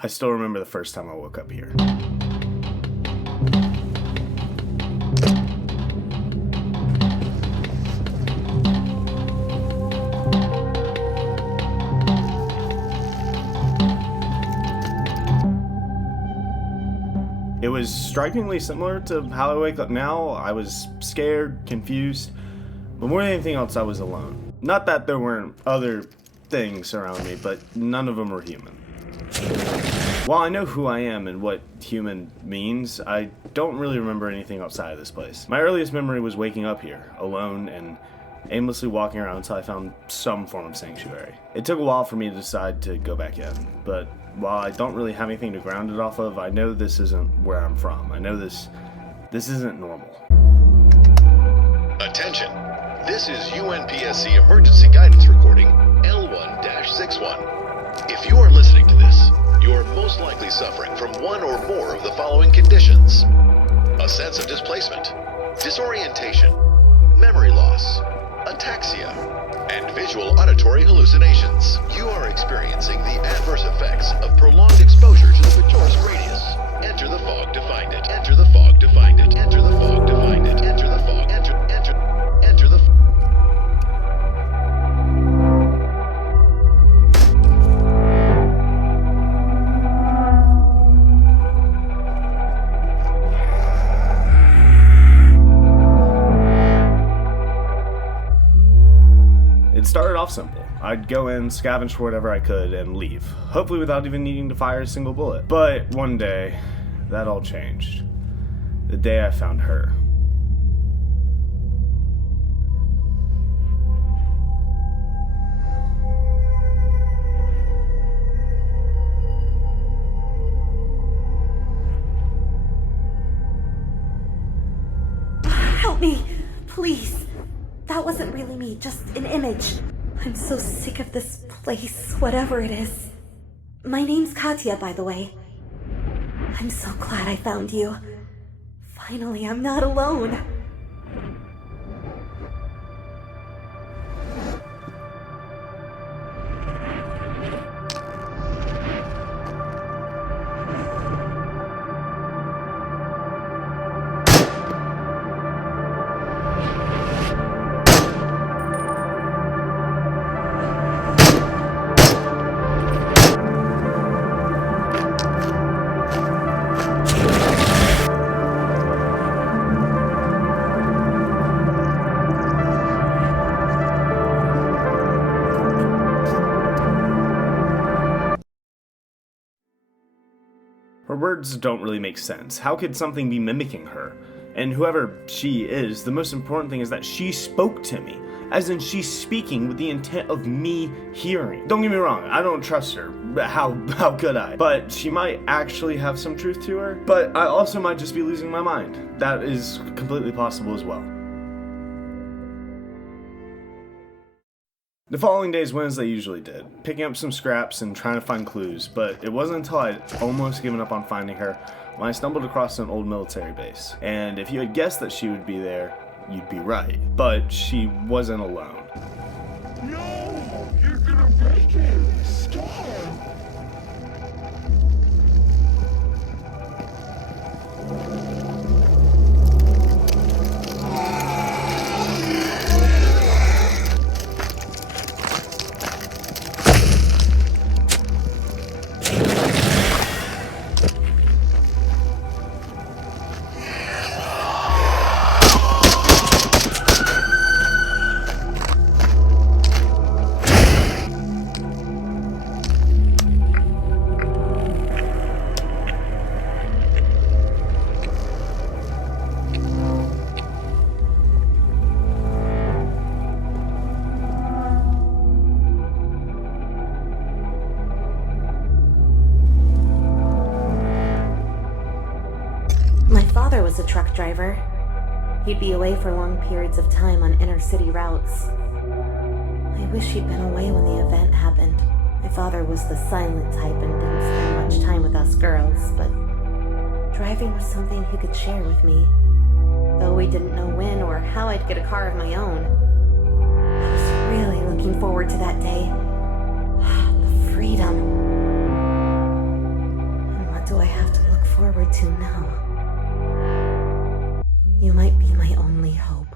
I still remember the first time I woke up here. It was strikingly similar to how I wake up now. I was scared, confused, but more than anything else, I was alone. Not that there weren't other things around me, but none of them were human. While I know who I am and what human means, I don't really remember anything outside of this place. My earliest memory was waking up here, alone and aimlessly walking around until I found some form of sanctuary. It took a while for me to decide to go back in, but while I don't really have anything to ground it off of, I know this isn't where I'm from. I know this isn't normal. Attention! This is UNPSC emergency guidance recording L1-61. If you are listening to this, you are most likely suffering from one or more of the following conditions: a sense of displacement, disorientation, memory loss, ataxia, and visual auditory hallucinations. You are experiencing the adverse effects of prolonged exposure to the picturesque radius. Enter the fog to find it. Enter the fog to find it. Enter the fog to find it. Enter the fog. Enter the It started off simple. I'd go in, scavenge for whatever I could, and leave, hopefully without even needing to fire a single bullet. But one day, that all changed. The day I found her. Help me, please. That wasn't really me, just an image. I'm so sick of this place, whatever it is. My name's Katya, by the way. I'm so glad I found you. Finally, I'm not alone. Her words don't really make sense. How could something be mimicking her? And whoever she is, the most important thing is that she spoke to me. As in, she's speaking with the intent of me hearing. Don't get me wrong, I don't trust her. How could I? But she might actually have some truth to her. But I also might just be losing my mind. That is completely possible as well. The following days went as they usually did, picking up some scraps and trying to find clues, but it wasn't until I'd almost given up on finding her when I stumbled across an old military base. And if you had guessed that she would be there, you'd be right. But she wasn't alone. No! You're gonna break it! Stop! My father was a truck driver. He'd be away for long periods of time on inner city routes. I wish he'd been away when the event happened. My father was the silent type and didn't spend much time with us girls, but driving was something he could share with me. Though we didn't know when or how I'd get a car of my own. I was really looking forward to that day. The freedom. forward to now. You might be my only hope.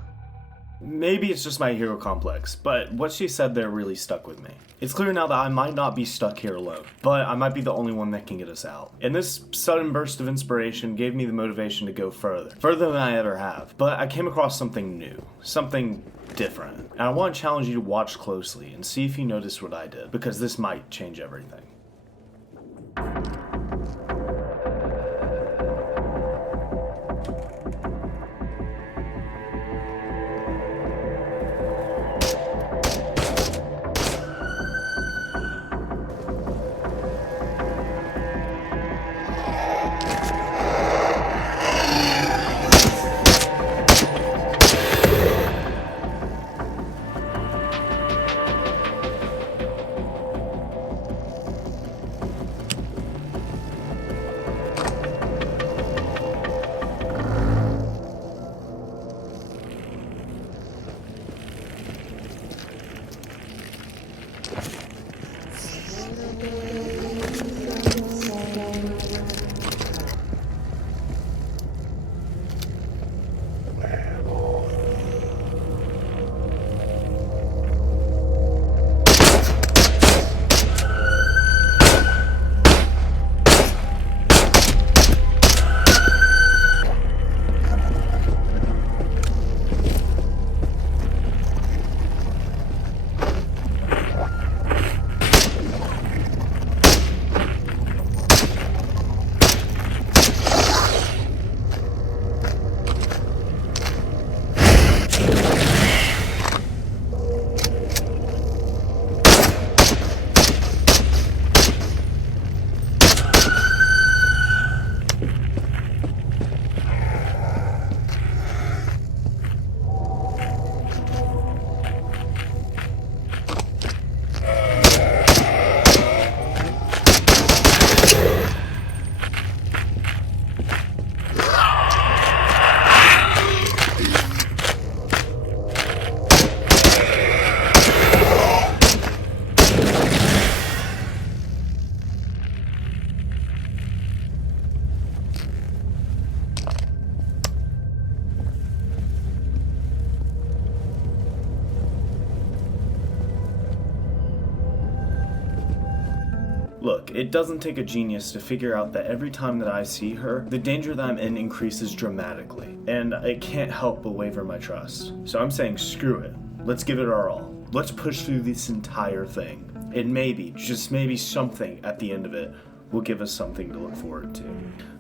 Maybe it's just my hero complex, but what she said there really stuck with me. It's clear now that I might not be stuck here alone, but I might be the only one that can get us out. And this sudden burst of inspiration gave me the motivation to go further than I ever have. But I came across something new, something different. And I want to challenge you to watch closely and see if you notice what I did, because this might change everything. Look, it doesn't take a genius to figure out that every time that I see her, the danger that I'm in increases dramatically, and it can't help but waver my trust. So I'm saying screw it. Let's give it our all. Let's push through this entire thing. And maybe, just maybe something at the end of it will give us something to look forward to.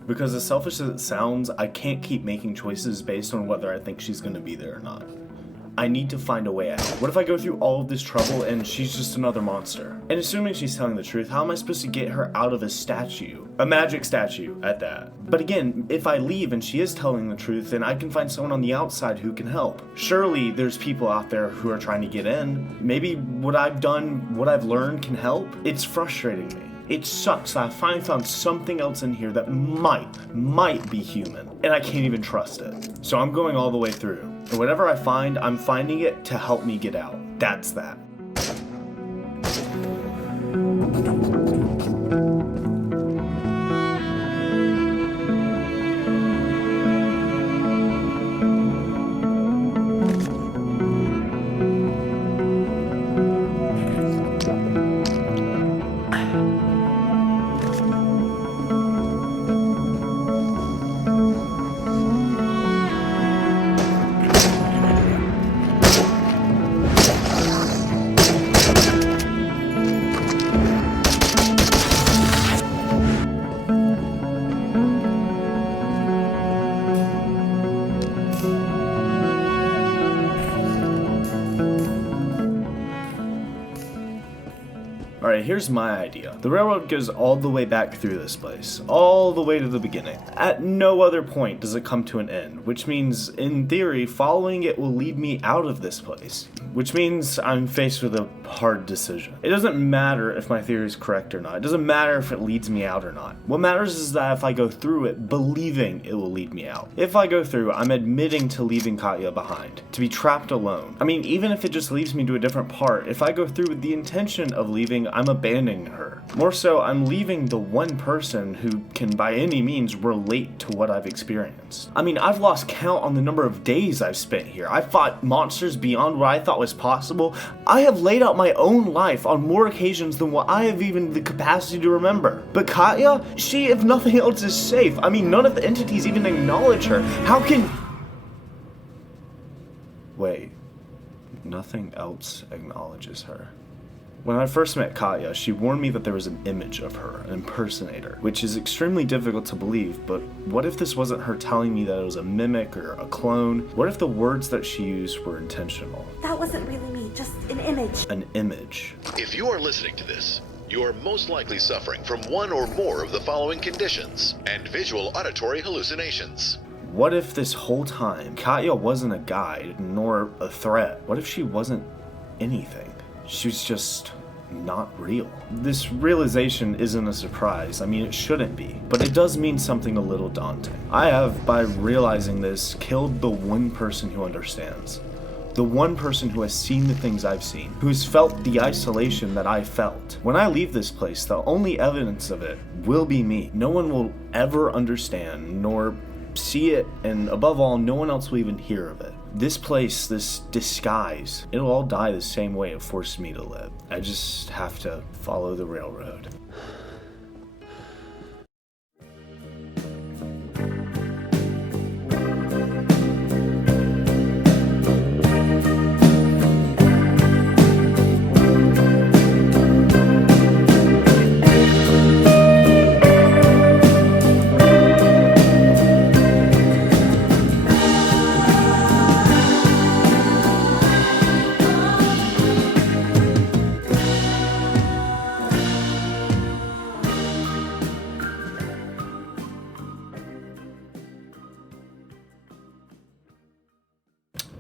Because as selfish as it sounds, I can't keep making choices based on whether I think she's gonna be there or not. I need to find a way out. What if I go through all of this trouble and she's just another monster? And assuming she's telling the truth, how am I supposed to get her out of a statue? A magic statue, at that. But again, if I leave and she is telling the truth, then I can find someone on the outside who can help. Surely there's people out there who are trying to get in. Maybe what I've done, what I've learned can help. It's frustrating me. It sucks that I finally found something else in here that might be human, and I can't even trust it. So I'm going all the way through. And whatever I find, I'm finding it to help me get out. That's that. Alright, here's my idea. The railroad goes all the way back through this place, all the way to the beginning. At no other point does it come to an end, which means, in theory, following it will lead me out of this place. Which means I'm faced with a hard decision. It doesn't matter if my theory is correct or not. It doesn't matter if it leads me out or not. What matters is that if I go through it, believing it will lead me out. If I go through, I'm admitting to leaving Katya behind, to be trapped alone. I mean, even if it just leads me to a different part, if I go through with the intention of leaving, I'm abandoning her. More so, I'm leaving the one person who can by any means relate to what I've experienced. I mean, I've lost count on the number of days I've spent here. I've fought monsters beyond what I thought was possible. I have laid out my own life on more occasions than what I have even the capacity to remember. But Katya, she, if nothing else, is safe. I mean, none of the entities even acknowledge her. How can... Wait. Nothing else acknowledges her. When I first met Katya, she warned me that there was an image of her, an impersonator, which is extremely difficult to believe, but what if this wasn't her telling me that it was a mimic or a clone? What if the words that she used were intentional? That wasn't really me, just an image. An image. If you are listening to this, you are most likely suffering from one or more of the following conditions and visual auditory hallucinations. What if this whole time, Katya wasn't a guide nor a threat? What if she wasn't anything? She was just not real. This realization isn't a surprise. I mean, it shouldn't be, but it does mean something a little daunting. I have, by realizing this, killed the one person who understands. The one person who has seen the things I've seen, who has felt the isolation that I felt. When I leave this place, the only evidence of it will be me. No one will ever understand, nor see it, and above all, no one else will even hear of it. This place, this disguise, it'll all die the same way it forced me to live. I just have to follow the railroad.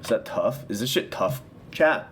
Is that tough? Is this shit tough, chat?